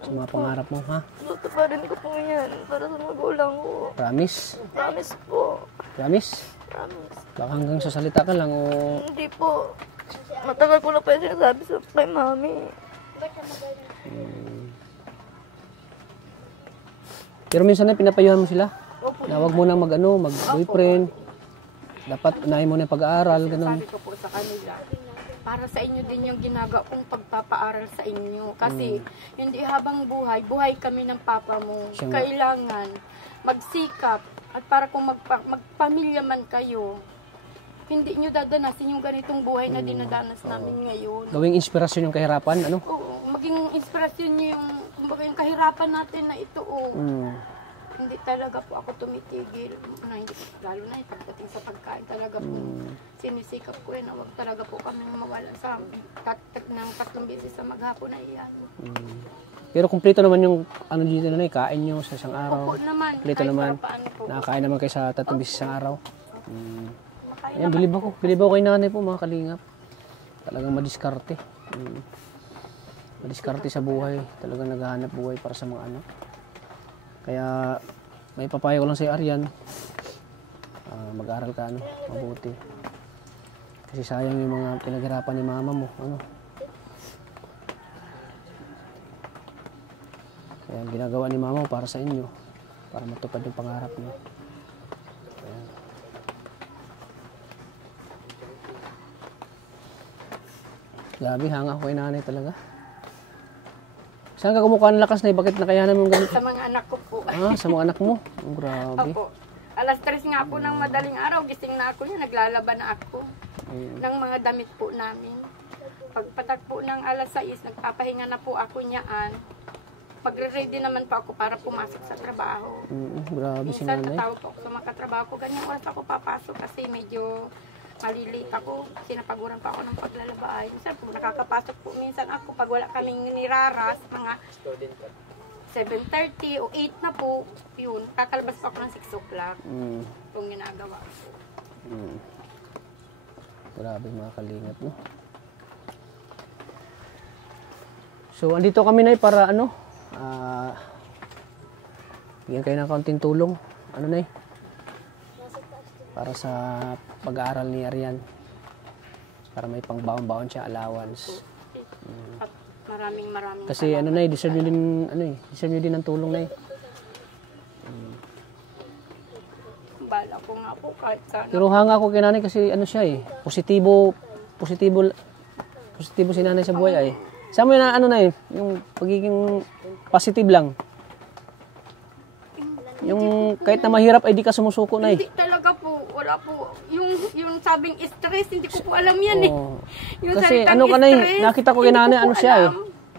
sa mga pangarap mo, ha? Tutaparin ko po yan para sa magulang ko. Promise? Promise po. Promise? Promise. Baka hanggang sa salita ka lang o... Hindi po. Matagal ko na pa yung sinasabi sa kay mami. Pero minsan na pinapayuhan mo sila? Opo. Na wag mo nang mag-boyfriend. Dapat unahin mo na yung pag-aaral, ganun. Sabi ko po sa kanila, para sa inyo din yung ginagawa kong pagpapaaral sa inyo. Kasi hindi habang buhay kami ng papa mo. Kailangan magsikap at para kung magpamilya man kayo, hindi nyo dadanasin yung ganitong buhay na dinadanas namin ngayon. Gawing inspirasyon yung kahirapan, ano? Oo, maging inspirasyon nyo yung, kumbaga yung kahirapan natin na ito. Hindi talaga po ako tumitigil. Hindi, lalo na pagdating sa pagkain talaga po. Sinisikap ko yun. Huwag talaga po kami mawalan sa ng 3 beses sa maghapon na iyan. Pero kumpleto naman yung dito na kain nyo sa isang araw. Opo naman. Kumpleto naman. Po. Nakakain naman kayo sa 3 beses isang araw. Ayan, bilib ako kay nanay po, mga kalingap. Talagang madiskarte. Madiskarte sa buhay. Talagang naghahanap buhay para sa mga anak. Kaya may papayo ko lang sa Arian. Mag-aral ka mabuti. Kasi sayang yung mga pinaghirapan ni mama mo. Kaya ang ginagawa ni mama mo para sa inyo. Para matupad yung pangarap niyo. Ayan. Grabe, hanga ko kay nanay talaga. Saan ka kumukha ng lakas na Bakit nakayanan mo ganito? Sa mga anak ko po. Sa mga anak mo? Oh, grabe. Opo. Alas 3 nga po ng madaling araw, gising na ako niya, naglalaba na ako ng mga damit po namin. Pagpatak po ng alas 6, nagpapahinga na po ako niyaan. Magre-ready naman po ako para pumasok sa trabaho. Grabe si Minsan nanay. tatawag po ako sa mga katrabaho ko, ganyan oras ako papasok kasi medyo malilate ako. Sinapaguran pa ako ng paglalaba. Minsan po nakakapasok po minsan ako pag wala kaming niraras, mga 7:30 o 8 na po, yun, kakalabas pa ako ng 6 o'clock. Itong ginagawa ko. Grabe mga kalingap, no? So, andito kami na para bigyan kayo ng kaunting tulong. Para sa pag-aaral ni Arian. Para may pangbaon-baon siya, allowance. At maraming Kasi deserve nyo din, deserve nyo din ng tulong na bala ko nga po kahit sana. Pero hanga ko kay nanay kasi siya positibo si nanay sa buhay Saan mo na yung pagiging positive lang. Yung kahit na mahirap ay di ka sumusuko na Hindi talaga po, wala po. Yung sabing stress, hindi ko po alam yan Yung Kasi salitang ka stress, nakita ko kay hindi nanay ko po siya alam.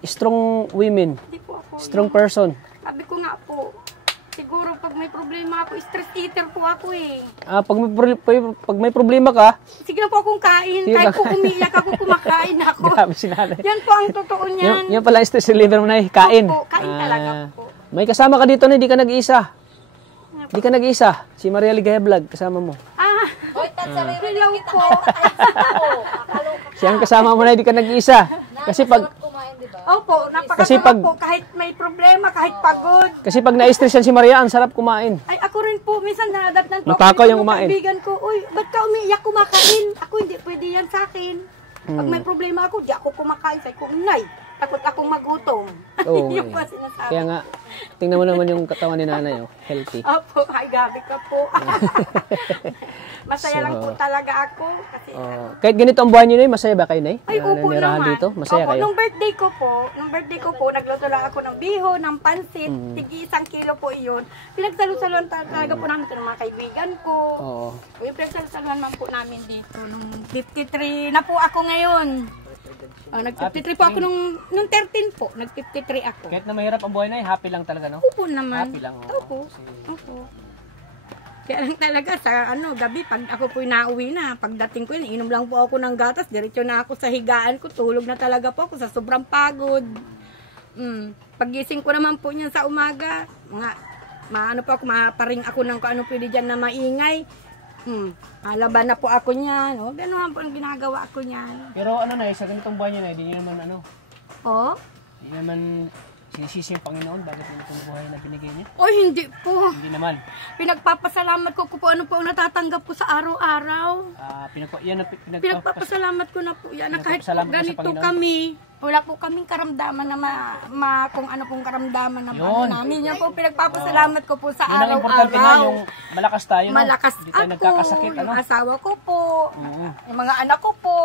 Strong women, Hindi po ako. strong person. Sabi ko nga po, siguro pag may problema ako, stress eater po ako Pag may problema ka, Sige na po akong kain. Sige Kahit ka. po umiiyak ako, kumakain ako. grabe si nanay. Yan po ang totoo niyan. Yan pala stress reliever mo na kain. Opo, kain talaga po. May kasama ka dito na hindi ka nag-iisa. Hindi ka nag-iisa. Si Maria Ligaya Vlog, kasama mo. Hello po. Siyang kasama mo na hindi ka nag-iisa. Kasi pag Opo, Kasi napakasarap pag- po. Kahit may problema, kahit pagod. na-stress yan si Maria, ang sarap kumain. Ay, ako rin po, minsan nadatnan po. Matakaw ako yung ng kumain. Kaibigan ko, uy, ba't ka umiiyak kumakain? Ako, hindi pwede yan sa akin. Pag may problema ako, di ako kumakain. Sabi ko, Nay, takot akong magutom. Oo, Yun eh. po sinasabi. Kaya nga, tingnan mo naman yung katawan ni nanay, oh. Healthy. Opo, ay gabi ka po. Masaya So, lang po talaga ako. Kasi, Kahit ganito ang buhay niyo, Nay, masaya ba kayo, Nay? ay, opo Nanirahan naman. dito? Masaya Opo, kayo? nung birthday ko po, nagluto lang ako ng biho, ng pansit, tigi 1 kilo po iyon. Pinagsalo-saluhan talaga po namin ito ng mga kaibigan ko. Oo. Yung pinagsalo-saluhan man po namin dito. Nung 53 na po ako ngayon. Nag-53 po ako nung 13 po. Nag-53 ako. Kahit na mahirap ang buhay, Nay, happy lang talaga, no? Opo naman. Happy lang, oo. Opo. Opo. Kaya lang talaga sa gabi, pag ako po'y nauwi na, pagdating ko yun, inom lang po ako ng gatas, diretso na ako sa higaan ko, tulog na talaga po ako sa sobrang pagod. Paggising ko naman po niyan sa umaga, maano po ako, maparing ako ng kung ano pwede dyan na maingay. Malaban na po ako niyan. Gano'n po ang ginagawa ko niyan. Pero ano, Nay, sa ganitong buhay niyo, Nay, di niyo naman Po? di niyo naman sinisisi yung Panginoon, bakit ganitong buhay na binigay niya? Hindi po. Hindi naman. Pinagpapasalamat ko po ano po ang natatanggap ko sa araw-araw. Pinagpapasalamat ko na po yan na kahit po Pinagpapasalamat ka sa ganito Panginoon? kami. Wala po kaming karamdaman na kung ano pong karamdaman na Yun. namin. Yan po pinagpapasalamat ko po sa Yun ang importante na, araw-araw. yung malakas tayo, no? Malakas Hindi tayo ako, nagkakasakit, ano? yung asawa ko po, Oo. yung mga anak ko po.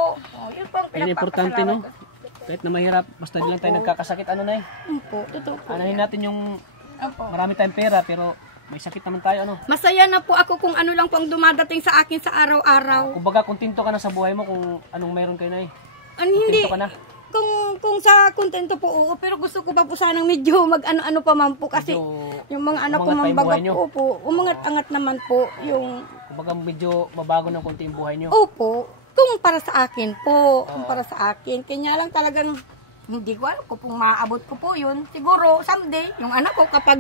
Yun po ang Yan ang importante, no? pinagpapasalamat ko. Kahit na mahirap, basta di lang tayo nagkakasakit, ano, Nay? Po, totoo po. Anahin natin yung Opo. marami tayong pera, pero may sakit naman tayo, ano? Masaya na po ako kung ano lang po ang dumadating sa akin sa araw-araw. Kumbaga, kontento ka na sa buhay mo kung anong meron kayo, Nay. Hindi. Kontento ka na. Kung sa kontento po, oo, pero gusto ko pa po sanang medyo mag-ano-ano pa man po kasi Medyo yung mga anak ko umangat pa yung mambaga buhay nyo. po, opo, umangat-angat naman po yung, Kumbaga, medyo mabago ng konti yung buhay nyo. opo, kung para sa akin po, kung para sa akin, kanya lang talagang, hindi ko alam kung maabot ko po yun. Siguro, someday, yung anak ko kapag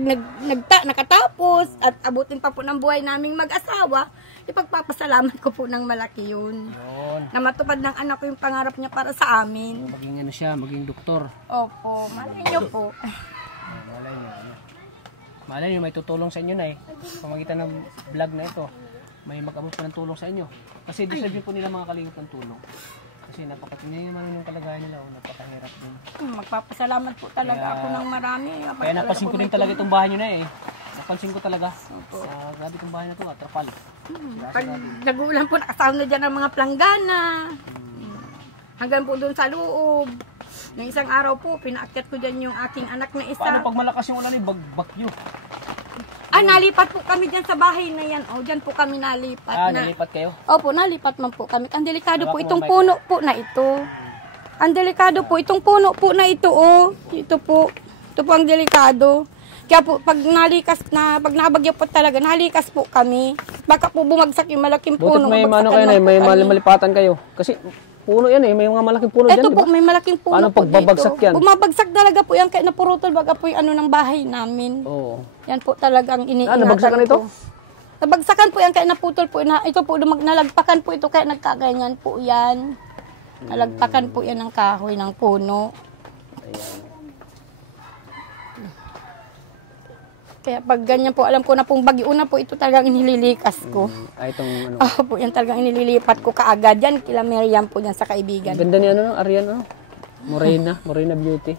nakatapos at abutin pa po ng buhay naming mag-asawa, ipagpapasalamat ko po ng malaki yun. Yun. Na matupad ng anak ko yung pangarap niya para sa amin. Maging ano siya, maging doktor. Opo, malay niyo po. Malay nyo, ano. Malay nyo, may tutulong sa inyo, Nay. Pamagitan ng vlog na ito, may mag-abot pa ng tulong sa inyo. Kasi deserve po nila mga kalingap ng tulong. Kasi napakatingin naman yung kalagayan nila, napakahirap din. Magpapasalamat po talaga ako ng marami. Kaya napansin ko din talaga itong bahay nyo na eh. Napansin ko talaga. Grabe itong bahay na ito, trapal. Pag nag-uulan po, nakasama na dyan ang mga planggana. Hanggang po doon sa loob. Nung isang araw po, pinaakyat ko dyan yung aking anak na isa. Paano pag malakas yung ulan eh, bagyo? Nalipat po kami dyan sa bahay na yan. Dyan po kami nalipat. Nalipat kayo? Opo, nalipat man po kami. Ang delikado Wala po po itong may- puno po na ito. Ang delikado po itong puno po na ito, Ito po. Ito po ang delikado. Kaya po, pag nabagyo po talaga, nalikas po kami. Baka po bumagsak yung malaking Butit puno. may mabagsakan ano kayo, lang Nay, po may kami. malipatan kayo. Kasi puno yan eh, may mga malaking puno dyan, Ito di po, ba? may malaking puno Paano po pagbabagsak dito. yan? Bumabagsak talaga po yan, kaya napurutol baga po yung ano ng bahay namin. Oo. Yan po talagang iniingatan Nabagsakan ito? ko. Nabagsakan po yan, kaya naputol po. Ito po, nalagpakan po ito, kaya nagkaganyan po yan. Nalagpakan po yan ng kahoy, ng puno. Ayan. Kaya pag ganyan po, alam ko na pong bagyo na po, ito talagang inililikas ko. Itong ano. Po, yan talagang inililipat ko kaagad yan. Kila Miriam po yan sa kaibigan. Ganda ni ano, Arian, ano? Morena Beauty.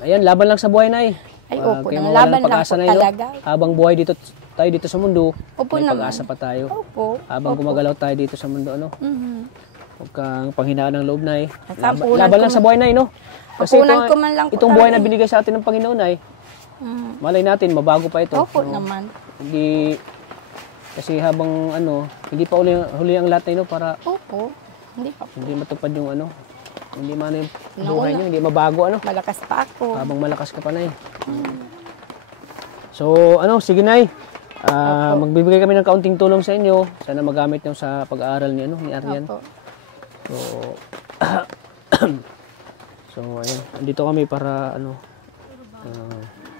Ayan, laban lang sa buhay, Nay. Ay, Wag opo, kayong nang mawalan laban ng lang pag-asa, po Nay, no? talaga. Habang buhay dito tayo dito sa mundo, Opo may naman. pag-asa pa tayo. Opo. Habang gumagalaw tayo dito sa mundo, ano? Huwag kang panghinaan ng loob, Nay. Sampunan Laban ko lang sa buhay, Nay, no? Kasi Sampunan ko man lang po itong buhay na talaga, binigay sa atin ng Panginoon, Nay, malay natin, mabago pa ito. Opo No? naman. Hindi, kasi habang ano, hindi pa huli ang lahat, Nay, no? Para Opo. Hindi pa. hindi matupad yung ano, hindi man yung buhay niyo, hindi mabago, ano? Malakas pa ako. Habang malakas ka pa, Nay. So, ano, sige, Nay. Magbibigay kami ng kaunting tulong sa inyo. Sana magamit nyo sa pag-aaral ni, ni Arian. Opo. So, so, ayun. Andito kami para,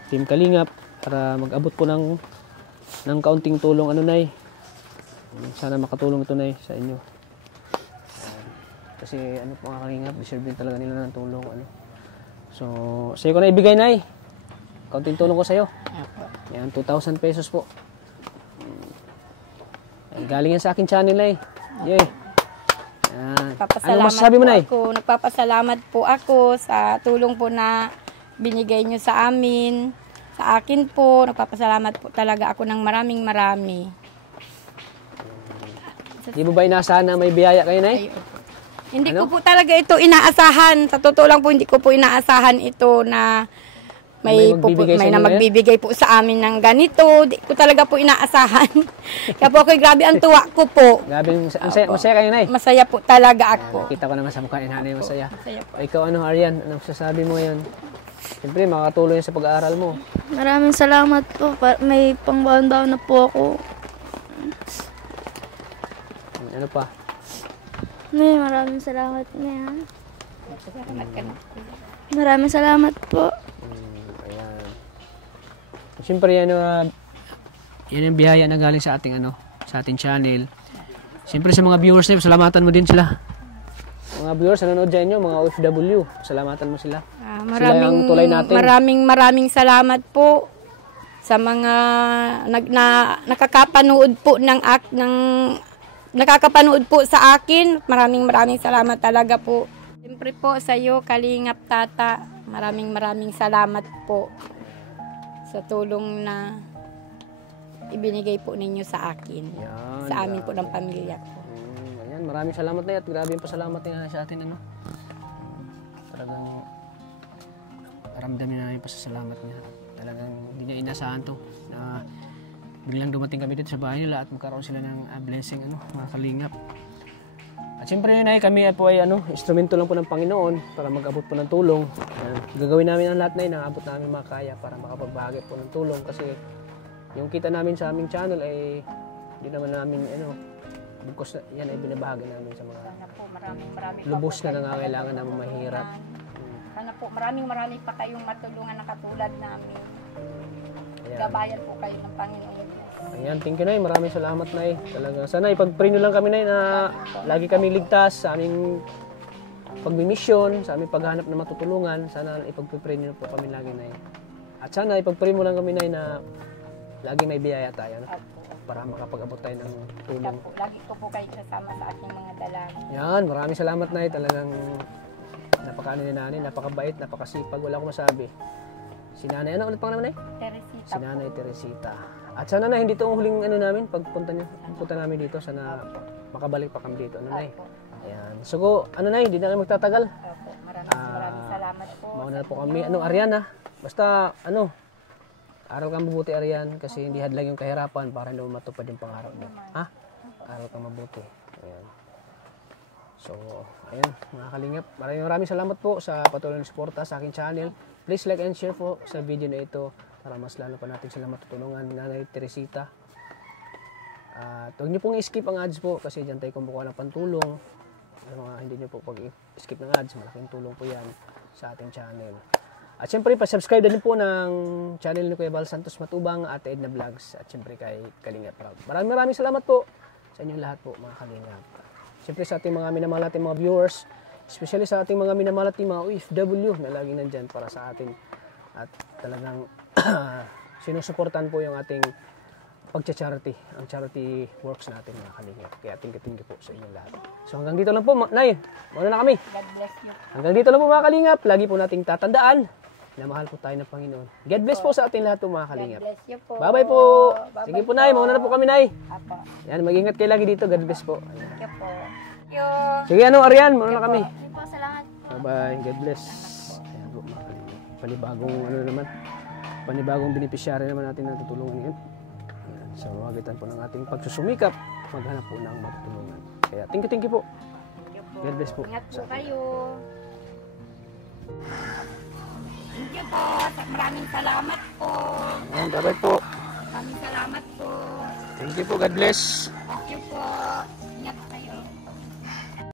Team Kalingap, para mag-abot po ng kaunting tulong, Nay. Sana makatulong ito, Nay, sa inyo. Kasi, po nga Kalingap, deserve din talaga nila ng tulong, So, sa'yo ko na ibigay, Nay. Kaunting tulong ko sa'yo. Yan, 2,000 pesos po. Galing yan sa akin channel, Nay. Yay. Yan. Papasalamat Ano masasabi mo, po Nay? ako. Nagpapasalamat po ako sa tulong po na binigay nyo sa amin. Sa akin po, nagpapasalamat po talaga ako ng maraming marami. Di mo ba inaasahan na may biyaya kayo, Nay? Hindi ko po talaga ito inaasahan. Sa totoo lang po, hindi ko po inaasahan ito na May may magbibigay sa may inyo na ngayon? magbibigay po sa amin ng ganito. Di ko talaga po inaasahan. Kaya po ako, grabe ang tuwa ko po. Grabe, masaya kayo, Nay. Masaya po talaga ako. Kita ko naman sa mukha ni Nanay, masaya. Masaya po. O, ikaw, ano, Arian? Anong sasabi mo ngayon? Siyempre, makakatulong sa pag-aaral mo. Maraming salamat po. May pangbaon-baon na po ako. Ano pa? Nay, maraming salamat na. Salamat ka na. Maraming salamat po. Ayan. Siyempre, yan yung biyaya na galing sa ating, sa ating channel. Siyempre, sa mga viewers na, salamatan mo din sila. Mga viewers, nanonood dyan nyo, mga OFW, salamatan mo sila. Sila ang tulay natin. Maraming salamat po sa mga nakakapanood po nakakapanood po sa akin. Maraming salamat talaga po. Siyempre po sa iyo, Kalingap Tata, maraming salamat po sa tulong na ibinigay po ninyo sa akin. Yan, sa amin po ng pamilya ko. Ayan, maraming salamat na at grabe yung pasalamat na sa atin. Talagang ramdamin na yung pasasalamat niya. Talagang hindi niya inasahan to na biglang dumating kami dito sa bahay nila at magkaroon sila ng blessing, mga kalingap. At siyempre yun ay kami po ay instrumento lang po ng Panginoon para mag-abot po ng tulong. Gagawin namin ang lahat na yun, abot namin makaya para makapagbahagi po ng tulong kasi yung kita namin sa aming channel ay hindi naman namin bukos na yan ay binabahagi namin sa mga lubos na nangangailangan na mahirap. Sana po marami pa kayong matulungan na katulad namin. Gabayan po kayo ng Panginoon. Ayan, thank you, Nay. Maraming salamat, Nay. Talaga. Sana ipag-pray nyo lang kami, Nay, na lagi kami ligtas sa aming pagmimisyon, sa aming paghanap na matutulungan. Sana ipag-pray nyo po kami lagi, Nay. At sana ipag-pray mo lang kami, Nay, na lagi may biyaya tayo, para makapag-abot tayo ng tulong. Lagi ko po kayo kasama sa aking mga dalangin. Yan, maraming salamat, Nay. Talagang napakaano ni Nanay, napakabait, napakasipag. Wala akong masabi. Si Nanay, ano ulit pangalan, Nay? Teresita. Si Nanay Teresita. At sana na hindi ito ang huling namin pagpunta namin dito, sana makabalik pa kami dito, Nay. Ayan. So, Nay, hindi na kayo magtatagal. Opo, maraming salamat po. Mauna na po kami. Arian, basta aral kang mabuti, Arian, kasi hindi hadlang yung kahirapan para hindi mo matupad yung pangarap mo. Ha? Aral kang mabuti. Ayan. So, ayan, mga kalingap. Maraming salamat po sa patuloy na suporta sa aking channel. Please like and share po sa video na ito para mas lalo pa natin sila matutulungan. Nanay Teresita. At huwag niyo pong i-skip ang ads po kasi dyan tayo kumukuha ng pantulong. Hindi niyo po pag-skip ng ads, malaking tulong po yan sa ating channel. At syempre, pa-subscribe din po ng channel ni Kuya Val Santos Matubang at Edna Vlogs at syempre kay Kalingap Rob. Maraming salamat po sa inyong lahat po, mga Kalingap. Syempre sa ating mga minamahal nating mga viewers, especially sa ating mga minamahal nating mga OFW na laging nandyan para sa atin. At talagang sinusuportan po yung ating pagcha-charity, ang charity works natin, mga Kalingap. Kaya tinggi po sa inyong lahat. So hanggang dito lang po, Nay. Muna na kami. God bless you. Hanggang dito lang po, mga Kalingap. Lagi po nating tatandaan na mahal po tayo ng Panginoon. God bless po sa ating lahat po, mga Kalingap. God bless you po. Bye-bye po. Sige po, Nay. Mauna na po kami, Nay. Apo. Yan, mag-ingat kayo lagi dito. God bless po. Thank you po. Sige, Arian. Mauna na kami. Hindi po, salamat. Bye-bye. God bless. Ayan po, mga Kalingap. Panibagong beneficiary naman natin na tutulungan ngayon. Ayan, sa magitan po ng ating pagsusumikap, maghanap po ng matutulungan. Kaya, thank you po. God bless po. Ingat po kayo. Thank you po. Maraming salamat po. Ayan, bye-bye po. Maraming salamat po. Thank you po. God bless. Thank you po.